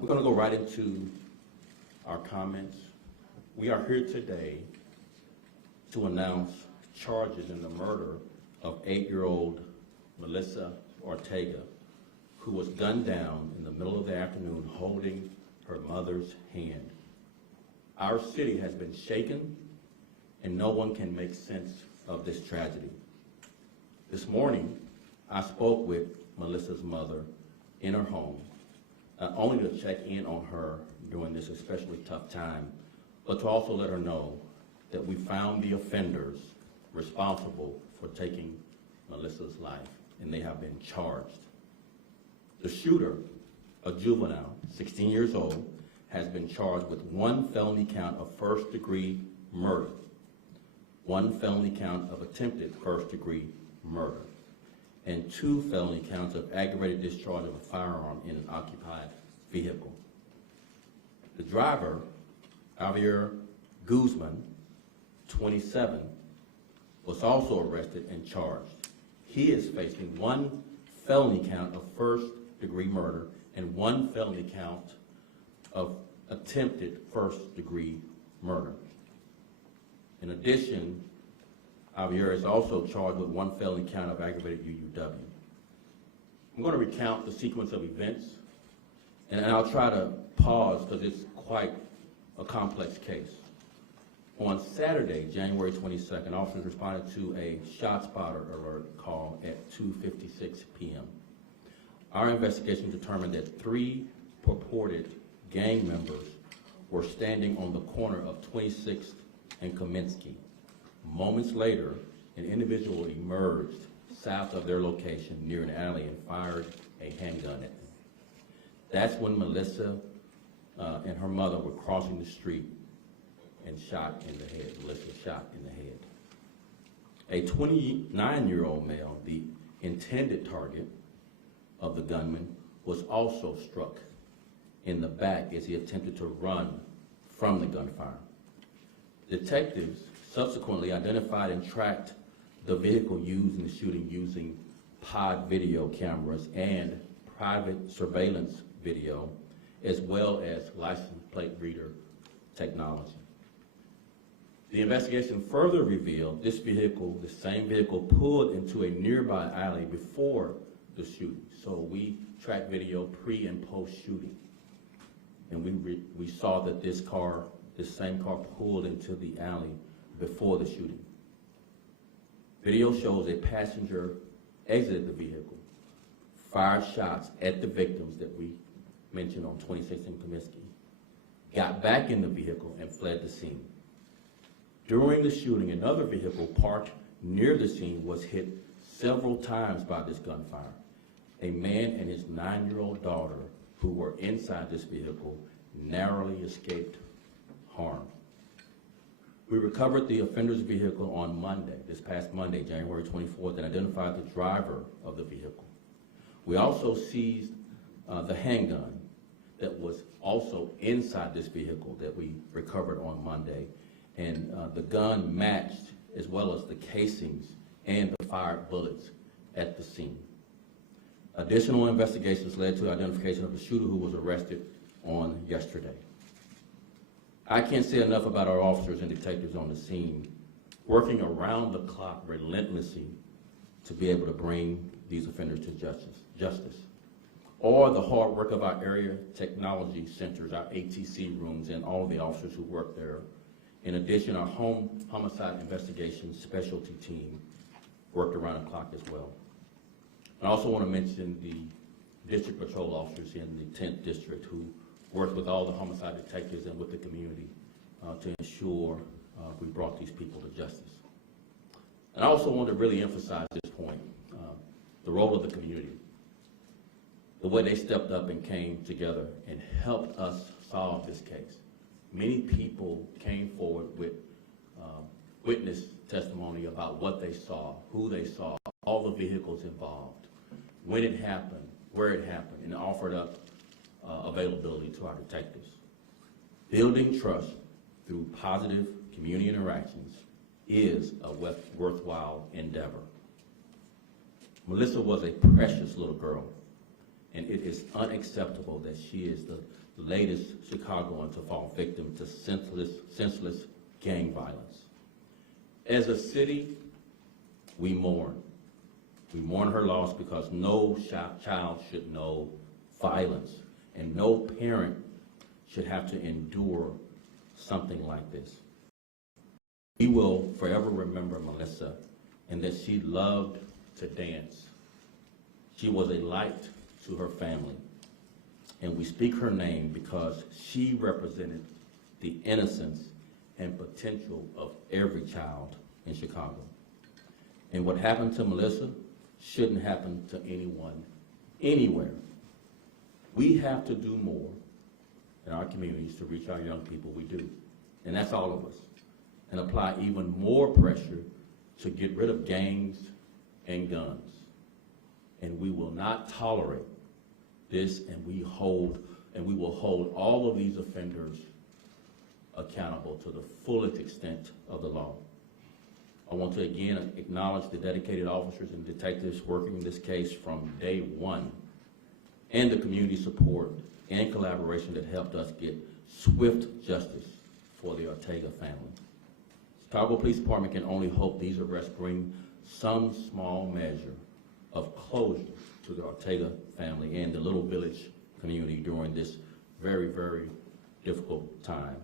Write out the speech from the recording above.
We're going to go right into our comments. We are here today to announce charges in the murder of 8-year-old Melissa Ortega, who was gunned down in the middle of the afternoon holding her mother's hand. Our city has been shaken, and no one can make sense of this tragedy. This morning, I spoke with Melissa's mother in her home, not only to check in on her during this especially tough time, but to also let her know that we found the offenders responsible for taking Melissa's life, and they have been charged. The shooter, a juvenile, 16 years old, has been charged with 1 felony count of first-degree murder, 1 felony count of attempted first-degree murder, and 2 felony counts of aggravated discharge of a firearm in an occupied vehicle. The driver, Javier Guzman, 27, was also arrested and charged. He is facing 1 felony count of first-degree murder and 1 felony count of attempted first-degree murder. In addition, Javier is also charged with 1 felony count of aggravated UUW. I'm going to recount the sequence of events, and I'll try to pause because it's quite a complex case. On Saturday, January 22nd, officers responded to a ShotSpotter alert call at 2:56 p.m. Our investigation determined that 3 purported gang members were standing on the corner of 26th and Kaminsky. Moments later, an individual emerged south of their location near an alley and fired a handgun at them. That's when Melissa and her mother were crossing the street and shot in the head. Melissa shot in the head. A 29-year-old male, the intended target of the gunman, was also struck in the back as he attempted to run from the gunfire. Detectives subsequently identified and tracked the vehicle used in the shooting using pod video cameras and private surveillance video, as well as license plate reader technology. The investigation further revealed this vehicle, the same vehicle, pulled into a nearby alley before the shooting. So we tracked video pre and post shooting, and we saw that this same car pulled into the alley before the shooting. Video shows a passenger exited the vehicle, fired shots at the victims that we mentioned on 26th and Comiskey, got back in the vehicle and fled the scene. During the shooting, another vehicle parked near the scene was hit several times by this gunfire. A man and his 9-year-old daughter, who were inside this vehicle, narrowly escaped harm. We recovered the offender's vehicle on Monday, this past Monday, January 24th, and identified the driver of the vehicle. We also seized the handgun that was also inside this vehicle that we recovered on Monday, and the gun matched as well as the casings and the fired bullets at the scene. Additional investigations led to identification of the shooter, who was arrested on yesterday. I can't say enough about our officers and detectives on the scene, working around the clock relentlessly to be able to bring these offenders to justice. Or the hard work of our area technology centers, our ATC rooms, and all the officers who work there. In addition, our homicide investigation specialty team worked around the clock as well. I also want to mention the district patrol officers in the 10th district who worked with all the homicide detectives and with the community to ensure we brought these people to justice. And I also want to really emphasize this point, the role of the community, the way they stepped up and came together and helped us solve this case. Many people came forward with witness testimony about what they saw, who they saw, all the vehicles involved, when it happened, where it happened, and offered up availability to our detectives. Building trust through positive community interactions is a worthwhile endeavor. Melissa was a precious little girl, and it is unacceptable that she is the latest Chicagoan to fall victim to senseless gang violence. As a city, we mourn. We mourn her loss because no child should know violence, and no parent should have to endure something like this. We will forever remember Melissa and that she loved to dance. She was a light to her family. And we speak her name because she represented the innocence and potential of every child in Chicago. And what happened to Melissa shouldn't happen to anyone, anywhere. We have to do more in our communities to reach our young people. We do. And that's all of us. And apply even more pressure to get rid of gangs and guns. And we will not tolerate this, and we will hold all of these offenders accountable to the fullest extent of the law. I want to again acknowledge the dedicated officers and detectives working this case from day one, and the community support and collaboration that helped us get swift justice for the Ortega family. Chicago Police Department can only hope these arrests bring some small measure of closure to the Ortega family and the Little Village community during this very, very difficult time.